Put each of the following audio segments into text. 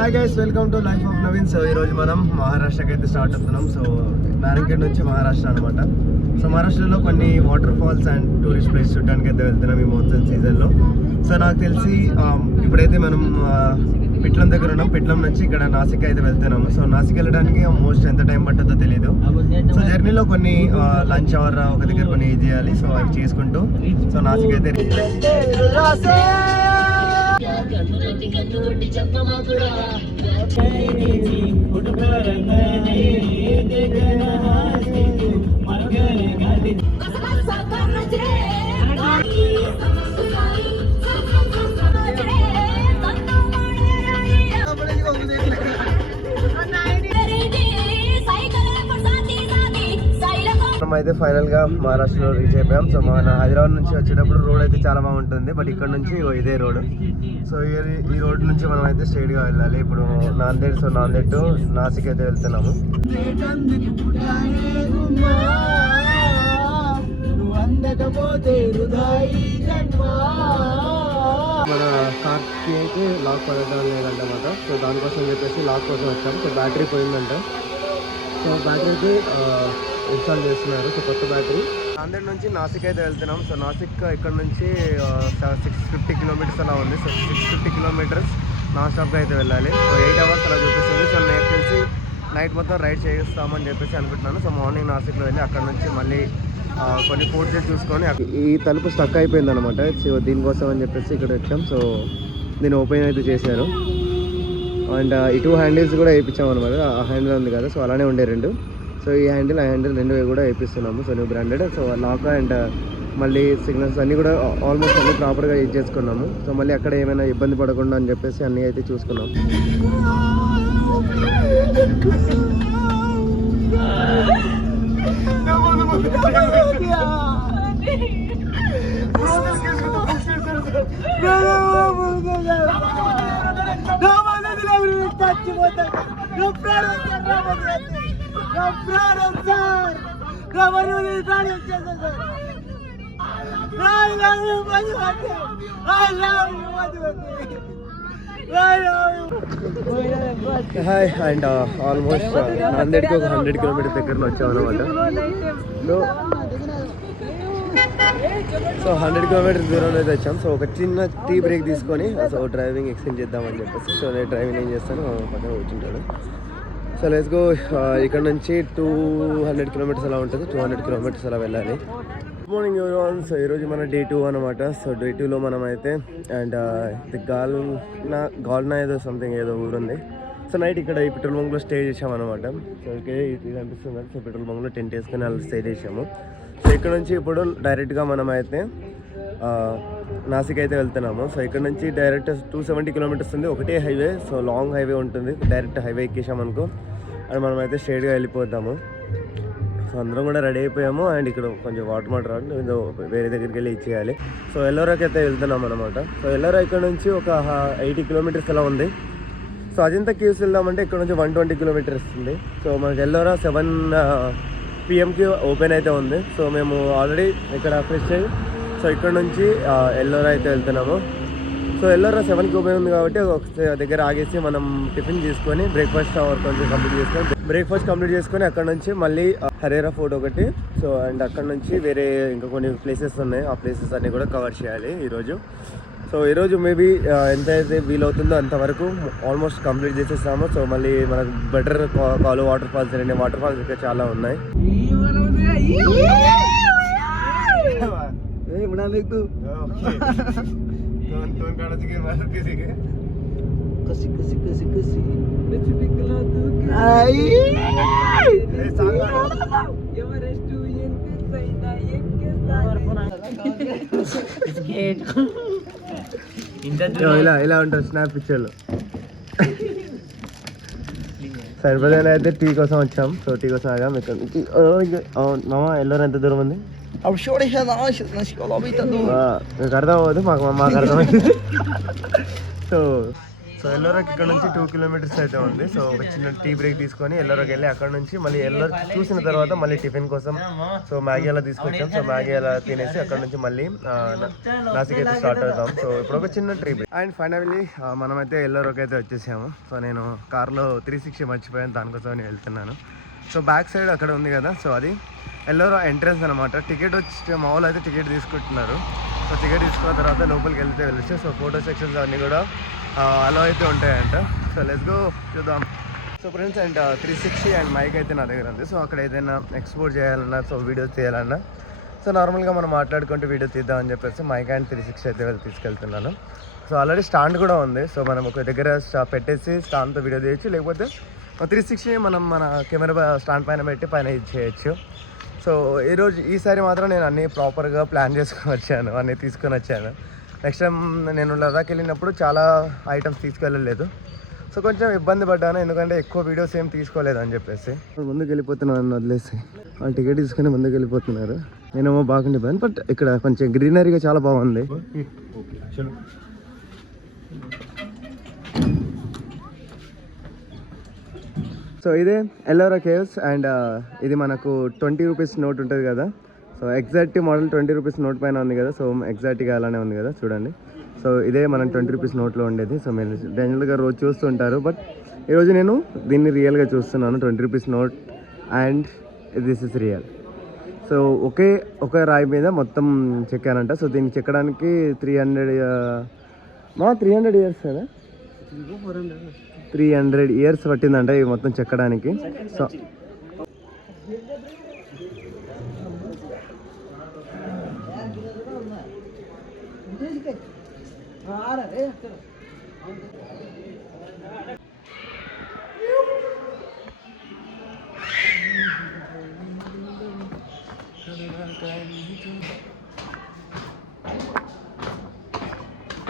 Hi guys, welcome to life of Naveen. So ఈరోజు మనం మహారాష్ట్రకి అయితే స్టార్ట్ అవుతున్నాం. సో నారాయణఖేడ్ నుంచి మహారాష్ట్ర అనమాట. సో మహారాష్ట్రలో కొన్ని waterfalls and tourist place చూడడానికి అయితే వెళ్తున్నాం ఈ మాన్సూన్ సీజన్లో. సో నాకు తెలిసి ఇప్పుడైతే మనం పిట్లం దగ్గర ఉన్నాం. పిట్లం నుంచి ఇక్కడ నాసిక్ అయితే వెళ్తున్నాము. సో నాసిక్ వెళ్ళడానికి మోస్ట్ ఎంత టైం పట్టుందో తెలియదు. సో జర్నీలో కొన్ని లంచ్ అవర్ ఒక దగ్గర కొన్ని ఇది చేయాలి. సో అవి చేసుకుంటూ సో నాసిక్ అయితే అయితే ఫైనల్ గా మహారాష్ట్రలో రీచ్ అయిపోయాం. సో మన హైదరాబాద్ నుంచి వచ్చేటప్పుడు రోడ్ అయితే చాలా బాగుంటుంది, బట్ ఇక్కడ నుంచి ఇదే రోడ్. సో ఈ రోడ్ నుంచి మనం అయితే స్ట్రైట్ గా వెళ్ళాలి. ఇప్పుడు నాందేడ్, సో నాందేడ్ టు నాసిక్ అయితే వెళ్తున్నాము. మన కార్కి అయితే లాక్ పడటం లేదంటమాట. సో దానికోసం చెప్పేసి లాక్ కోసం వచ్చాము. సో బ్యాటరీ పోయిందంట. సో బ్యాటరీకి ఇన్స్టాల్ చేస్తున్నారు. సో కొత్త బ్యాటరీ. నాందేడ్ నుంచి నాసిక్ అయితే వెళ్తున్నాం. సో నాసిక్ ఇక్కడ నుంచి 650 కిలోమీటర్స్ అలా ఉంది. సో 650 కిలోమీటర్స్ నాన్ స్టాప్గా అయితే వెళ్ళాలి. సో 8 అవర్స్ అలా చూపిస్తుంది. సో నాకు తెలిసి నైట్ మొత్తం రైడ్ చేస్తామని చెప్పేసి అనుకుంటున్నాను. సో మార్నింగ్ నాసిక్లో వెళ్ళి అక్కడ నుంచి మళ్ళీ కొన్ని ఫుడ్ చూసుకొని ఈ తలుపు స్టక్ అయిపోయింది అనమాట. సో దీనికోసం అని చెప్పేసి ఇక్కడ వచ్చాం. సో దీన్ని ఓపెన్ అయితే చేశారు. అండ్ ఈ 2 హ్యాండిల్స్ కూడా వేయించాం అనమాట. ఆ హ్యాండిల్ ఉంది కదా, సో అలానే ఉండే 2. సో ఈ హ్యాండిల్ ఆ హ్యాండిల్ 2 కూడా వేపిస్తున్నాము. So new branded. So lock and మళ్ళీ సిగ్నల్స్ అన్నీ కూడా ఆల్మోస్ట్ అన్నీ ప్రాపర్గా యూజ్ చేసుకున్నాము. సో మళ్ళీ అక్కడ ఏమైనా ఇబ్బంది పడకుండా అని చెప్పేసి అన్నీ అయితే చూసుకున్నాం. హాయ్, అండ్ ఆల్మోస్ట్ నాందేడ్కి ఒక 100 కిలోమీటర్ దగ్గరలో వచ్చాం అనమాట. సో 100 కిలోమీటర్స్ దూరంలో అయితే వచ్చాం. సో ఒక చిన్న టీ బ్రేక్ తీసుకొని సో డ్రైవింగ్ ఎక్స్టెండ్ చేద్దామని చెప్పేసి సో నేను డ్రైవింగ్ ఏం చేస్తాను, పక్కన కూర్చుంటాను. So let's go. ఇక్కడ నుంచి 200 కిలోమీటర్స్ అలా ఉంటుంది. 200 కిలోమీటర్స్ అలా వెళ్ళాలి. Good morning everyone. సో ఈరోజు మన డే 2 అనమాట. సో డే 2లో మనం అయితే అండ్ ఇది గాల్నా ఏదో సంథింగ్ ఏదో ఊరుంది. సో నైట్ ఇక్కడ ఈ పెట్రోల్ బంక్లో స్టే చేసామన్నమాట. సో ఓకే, ఇది కనిపిస్తుంది కదా. సో పెట్రోల్ బంక్లో టెంట్ వేసుకొని అలా స్టే చేసాము. సో ఇక్కడ నుంచి ఇప్పుడు డైరెక్ట్గా మనం అయితే నాసిక్ అయితే వెళ్తున్నాము. సో ఇక్కడ నుంచి డైరెక్ట్ 270 కిలోమీటర్స్ ఉంది. ఒకటే హైవే. సో లాంగ్ హైవే ఉంటుంది. డైరెక్ట్ హైవే ఎక్కేసామనుకో అండ్ మనం అయితే స్ట్రైట్గా వెళ్ళిపోతాము. సో అందరం కూడా రెడీ అయిపోయాము. అండ్ ఇక్కడ కొంచెం వాటర్ వేరే దగ్గరికి వెళ్ళి ఇచ్చేయాలి. సో ఎల్లోరాకి అయితే వెళ్తున్నాం అనమాట. సో ఎల్లోరా ఇక్కడ నుంచి ఒక 80 కిలోమీటర్స్ అలా ఉంది. సో అజంతా కేవ్స్ వెళ్దామంటే ఇక్కడ నుంచి 120 కిలోమీటర్స్ ఉంది. సో మనకి ఎల్లోరా 7 PM ఓపెన్ అయితే ఉంది. సో మేము ఆల్రెడీ ఇక్కడ ఫ్రెష్ అయ్యి సో ఇక్కడ నుంచి ఎల్లోరా అయితే వెళ్తున్నాము. సో ఎల్లోరా 7కి ఓపెన్ ఉంది కాబట్టి ఒక దగ్గర ఆగేసి మనం టిఫిన్ చేసుకొని బ్రేక్ఫాస్ట్ కొంచెం బ్రేక్ఫాస్ట్ కంప్లీట్ చేసుకొని అక్కడ నుంచి మళ్ళీ హరేరా ఫోర్ట్ ఒకటి. సో అండ్ అక్కడ నుంచి వేరే ఇంకా కొన్ని ప్లేసెస్ ఉన్నాయి. ఆ ప్లేసెస్ అన్నీ కూడా కవర్ చేయాలి ఈరోజు. సో ఈరోజు మేబీ ఎంతైతే వీలవుతుందో అంతవరకు ఆల్మోస్ట్ కంప్లీట్ చేసేస్తాము. సో మళ్ళీ మనకు బెటర్ కాలు వాటర్ ఫాల్స్ అండి. వాటర్ ఫాల్స్ ఇంకా చాలా ఉన్నాయి. ఇలా ఉంటుంది స్నాప్ పిక్చర్లో. సరిపడా అయితే టీ కోసం వచ్చాం. సో టీ కోసం ఆగాం. ఇక్కడ మామ ఎల్లోరా ఎంత దూరం ఉంది? మీకు అర్థం అవ్వదు, మాకు అర్థమైంది. సో సో ఎల్లోరాకి ఇక్కడ నుంచి 2 కిలోమీటర్స్ అయితే ఉంది. సో ఒక చిన్న టీ బ్రేక్ తీసుకొని ఎల్లోరాకి వెళ్ళి అక్కడ నుంచి మళ్ళీ ఎల్లోరా చూసిన తర్వాత మళ్ళీ టిఫిన్ కోసం సో మ్యాగీ అలా తీసుకొచ్చాం. సో మ్యాగీ అలా తినేసి అక్కడ నుంచి మళ్ళీ నాసిక్ అయితే స్టార్ట్ అవుతాం. సో ఇప్పుడు ఒక చిన్న ట్రీ బ్రేక్ అండ్ ఫైనల్లీ మనమైతే ఎల్లోరాకి అయితే వచ్చేసాము. సో నేను కార్లో 360 మర్చిపోయాను, దానికోసం నేను వెళ్తున్నాను. సో బ్యాక్ సైడ్ అక్కడ ఉంది కదా, సో అది ఎల్లోరా ఎంట్రన్స్ అనమాట. టికెట్ వచ్చి మామూలు అయితే టికెట్ తీసుకుంటున్నారు. సో టికెట్ తీసుకున్న తర్వాత లోపలికి వెళ్తే వెళ్ళచ్చు. సో ఫోటో సెక్షన్స్ అన్నీ కూడా అలా అయితే ఉంటాయంట. సో లెట్స్ గో చూద్దాం. So friends and 360 and mic అయితే నా దగ్గర ఉంది. సో అక్కడ ఏదైనా ఎక్స్పోర్ట్ చేయాలన్నా, సో వీడియోస్ తీయాలన్నా, సో నార్మల్గా మనం మాట్లాడుకుంటూ వీడియో తీద్దామని చెప్పేసి మైక్ అండ్ 360 అయితే తీసుకెళ్తున్నాను. సో ఆల్రెడీ స్టాండ్ కూడా ఉంది. సో మనం ఒక దగ్గర పెట్టేసి స్టాండ్తో వీడియో తీయచ్చు, లేకపోతే 360 మనం మన కెమెరా స్టాండ్ పైన పెట్టి పైన ఇది చేయొచ్చు. సో ఈసారి మాత్రం నేను అన్నీ ప్రాపర్గా ప్లాన్ చేసుకొని వచ్చాను, అన్నీ తీసుకొని వచ్చాను. నెక్స్ట్ టైం నేను లదాఖ్ వెళ్ళినప్పుడు చాలా ఐటమ్స్ తీసుకెళ్ళలేదు. సో కొంచెం ఇబ్బంది పడ్డాను, ఎందుకంటే ఎక్కువ వీడియోస్ ఏం తీసుకోలేదు అని చెప్పేసి. ముందుకు వెళ్ళిపోతున్నాను వదిలేసి, వాళ్ళు టికెట్ తీసుకుని ముందుకు వెళ్ళిపోతున్నారు. నేనేమో బాగుండిపోయాను, బట్ ఇక్కడ కొంచెం గ్రీనరీగా చాలా బాగుంది. సో ఇదే ఎల్లోరా కేవ్స్ అండ్ ఇది మనకు 20 రూపీస్ నోట్ ఉంటుంది కదా. So exact model 20 rupees note పైన ఉంది కదా. సో ఎగ్జాక్ట్గా అలానే ఉంది కదా, చూడండి. సో ఇదే మనం 20 రూపీస్ నోట్లో ఉండేది. సో మీరు జనరల్గా రోజు చూస్తుంటారు, బట్ ఈరోజు నేను దీన్ని రియల్గా చూస్తున్నాను. 20 rupees note and this is real. So ఒక రాయి మీద మొత్తం చెక్కానంట. సో దీన్ని చెక్కడానికి 300 ఇయర్స్ కదా, 300 ఇయర్స్ పట్టిందంట ఇవి మొత్తం చెక్కడానికి. సో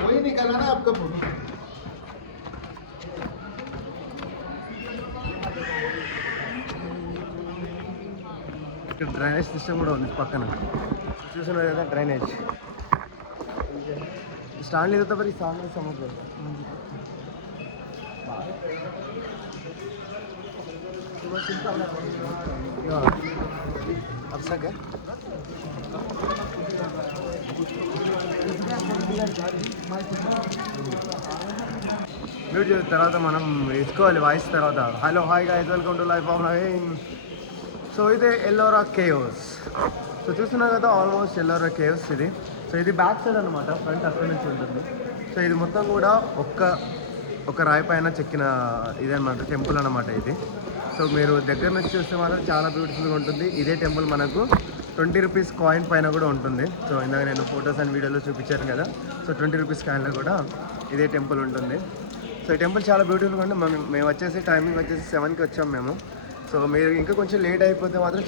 वही निकाला ना आपका फोटो. డ్రైనేజ్ సిస్టమ్ కూడా ఉంది పక్కన, చూస్తున్నారు కదా డ్రైనేజ్. स्टैंड लेता पर सामने समुद्र अब सक है वीडियो తర్వాత మనం వేసుకోవాలి వాయిస్ తర్వాత. Hello hi guys, welcome to life of Naveen. So ఇదే ఎల్లోరా కేవ్స్. సో చూస్తున్నారు కదా ఆల్మోస్ట్ ఎల్లోరా కేవ్స్ ఇది. సో ఇది బ్యాక్ సైడ్ అనమాట, ఫ్రంట్ అక్కడ నుంచి ఉంటుంది. సో ఇది మొత్తం కూడా ఒక రాయి పైన చెక్కిన ఇదనమాట, టెంపుల్ అనమాట ఇది. సో మీరు దగ్గర నుంచి చూస్తే మాత్రం చాలా బ్యూటిఫుల్గా ఉంటుంది. ఇదే టెంపుల్ మనకు 20 రూపీస్ కాయిన్ పైన కూడా ఉంటుంది. సో ఇందాక నేను ఫొటోస్ అండ్ వీడియోలో చూపించాను కదా. సో 20 రూపీస్ కాయిన్లో కూడా ఇదే టెంపుల్ ఉంటుంది. సో ఈ టెంపుల్ చాలా బ్యూటిఫుల్గా ఉంటుంది. మేము వచ్చేసి టైమింగ్ వచ్చేసి 7కి వచ్చాం మేము. సో మీరు ఇంకా కొంచెం లేట్ అయిపోతే మాత్రం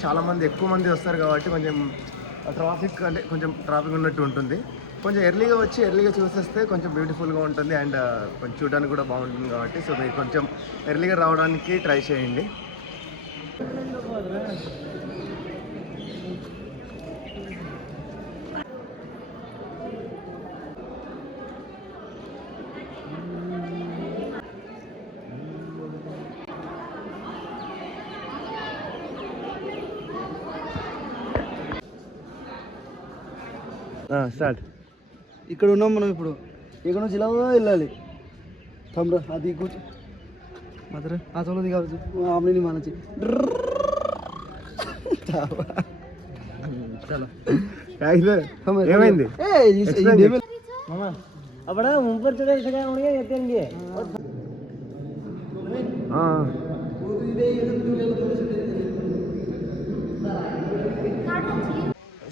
ఎక్కువ మంది వస్తారు కాబట్టి కొంచెం ట్రాఫిక్ అంటే కొంచెం ట్రాఫిక్ ఉన్నట్టు ఉంటుంది. కొంచెం ఎర్లీగా వచ్చి ఎర్లీగా చూసేస్తే కొంచెం బ్యూటిఫుల్గా ఉంటుంది అండ్ కొంచెం చూడడానికి కూడా బాగుంటుంది కాబట్టి. సో మీరు కొంచెం ఎర్లీగా రావడానికి ట్రై చేయండి. స్టార్ట్. ఇక్కడ ఉన్నాం మనం ఇప్పుడు. ఇక్కడ నుంచి ఇలా వెళ్ళాలి. తమ్రా అది కూర్చో మాత్రం ఆ చోళ్ళది కావచ్చు ఆమెని మనచి ఏమైంది అప్పుడ ముంపర్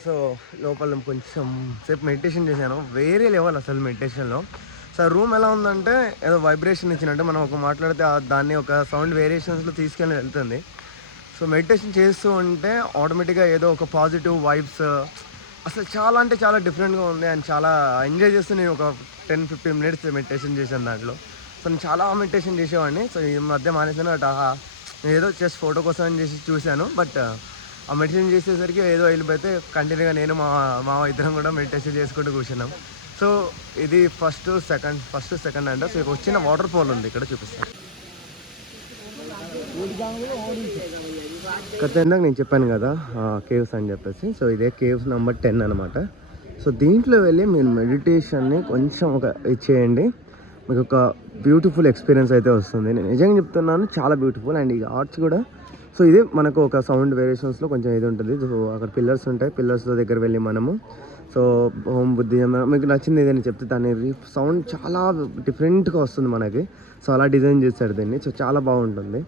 సో లోపల కొంచెం సేపు మెడిటేషన్ చేశాను, వేరే లెవెల్ అసలు మెడిటేషన్లో. సో రూమ్ ఎలా ఉందంటే ఏదో వైబ్రేషన్ ఇచ్చినట్టు మనం ఒక మాట్లాడితే దాన్ని ఒక సౌండ్ వేరియేషన్స్లో తీసుకెళ్ళి వెళ్తుంది. సో మెడిటేషన్ చేస్తూ ఉంటే ఆటోమేటిక్గా ఏదో ఒక పాజిటివ్ వైబ్స్ అసలు చాలా అంటే చాలా డిఫరెంట్గా ఉంది అండ్ చాలా ఎంజాయ్ చేస్తూ నేను ఒక 10-15 మినిట్స్ మెడిటేషన్ చేశాను దాంట్లో. సో నేను చాలా మెడిటేషన్ చేసేవాడిని. సో ఈ మధ్య మానేసాను. నేను ఏదో జస్ట్ ఫోటో కోసం అని చేసి చూశాను, బట్ ఆ మెడిటేషన్ చేసేసరికి ఏదో వెళ్ళిపోతే కంటిన్యూగా నేను మా ఇద్దరం కూడా మెడిటేషన్ చేసుకుంటూ కూర్చున్నాం. సో ఇది ఫస్ట్ సెకండ్ అంట. సో ఇక్కడ వచ్చిన వాటర్ ఫాల్ ఉంది, ఇక్కడ చూపిస్తాను. ఇక్కడ ఇందాక నేను చెప్పాను కదా కేవ్స్ అని చెప్పేసి. సో ఇదే కేవ్స్ నెంబర్ 10 అనమాట. సో దీంట్లో వెళ్ళి మీరు మెడిటేషన్ని కొంచెం చేయండి, మీకు ఒక బ్యూటిఫుల్ ఎక్స్పీరియన్స్ అయితే వస్తుంది. నేను నిజంగా చెప్తున్నాను, చాలా బ్యూటిఫుల్. అండ్ ఈ ఆర్ట్స్ కూడా, సో ఇది మనకు ఒక సౌండ్ వేరియేషన్స్లో కొంచెం ఇది ఉంటుంది. సో అక్కడ పిల్లర్స్ ఉంటాయి, పిల్లర్స్ దగ్గర వెళ్ళి మనము సో హోమ్ బుద్ధిజం మీకు నచ్చింది ఏదైనా చెప్తే దాని సౌండ్ చాలా డిఫరెంట్గా వస్తుంది మనకి. సో అలా డిజైన్ చేశాడు దీన్ని. సో చాలా బాగుంటుంది.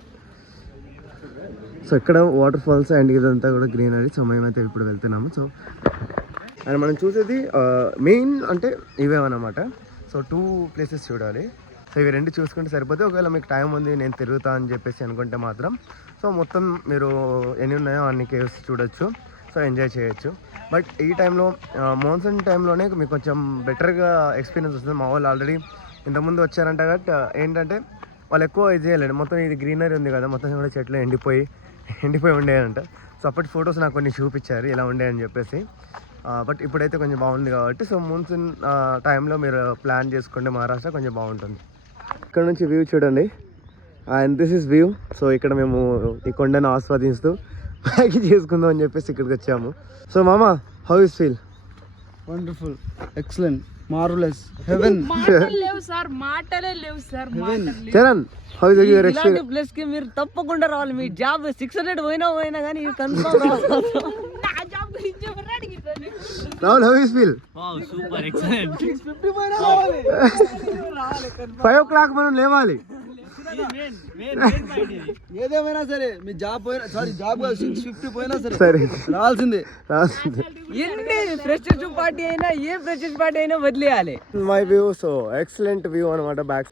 సో ఇక్కడ వాటర్ ఫాల్స్ అండ్ ఇదంతా కూడా గ్రీనరీ. సో మేమైతే ఇప్పుడు వెళ్తున్నాము. సో అండ్ మనం చూసేది మెయిన్ అంటే ఇవేమన్నమాట. సో 2 ప్లేసెస్ చూడాలి. సో ఇవి 2 చూసుకుంటే సరిపోతే, ఒకవేళ మీకు టైం ఉంది నేను తిరుగుతా అని చెప్పేసి అనుకుంటే మాత్రం సో మొత్తం మీరు ఎన్ని ఉన్నాయో అన్ని కేవ్స్ చూడొచ్చు, సో ఎంజాయ్ చేయొచ్చు. బట్ ఈ టైంలో మాన్సూన్ టైంలోనే మీకు కొంచెం బెటర్గా ఎక్స్పీరియన్స్ వస్తుంది. మా వాళ్ళు ఆల్రెడీ ఇంతకుముందు వచ్చారంట కాబట్టి ఏంటంటే వాళ్ళు ఎక్కువ ఇది చేయలేడు. మొత్తం ఇది గ్రీనరీ ఉంది కదా, మొత్తం కూడా చెట్లు ఎండిపోయి ఉండేయంట. సో అప్పటి ఫొటోస్ నాకు కొన్ని చూపించారు ఇలా ఉండేయని చెప్పేసి. బట్ ఇప్పుడైతే కొంచెం బాగుంది కాబట్టి సో మాన్సూన్ టైంలో మీరు ప్లాన్ చేసుకుంటే మహారాష్ట్ర కొంచెం బాగుంటుంది. ఇక్కడ నుంచి వ్యూ చూడండి. And this is view. So ఇక్కడ మేము ఈ కొండను ఆస్వాదిస్తూ మ్యాగీ చేసుకుందాం అని చెప్పేసి ఇక్కడికి వచ్చాము. సో మామా, how is feel? Wonderful, excellent, marvellous, heaven. Charan, how is your experience? Place కి మీరు తప్పకుండా రావాలి. మీ జాబ్ 600 పోయినా కానీ కన్ఫర్మ్ రావాలి. Rahul, how is feel? Wow, super, excellent. 650 పోయినా రావాలి. 5 o'clock మనం లేవాలి. ఏదేమైనా సరే మీ జాబ్ పోయినా, సారీ జాబ్ 650 పోయినా సరే రావాల్సిందే. ఎన్ని ఫ్రెషర్స్ పార్టీ అయినా, ఏ ఫ్రెషర్స్ పార్టీ అయినా వదిలేయాలి. My view. So excellent view అనమాట. బ్యాక్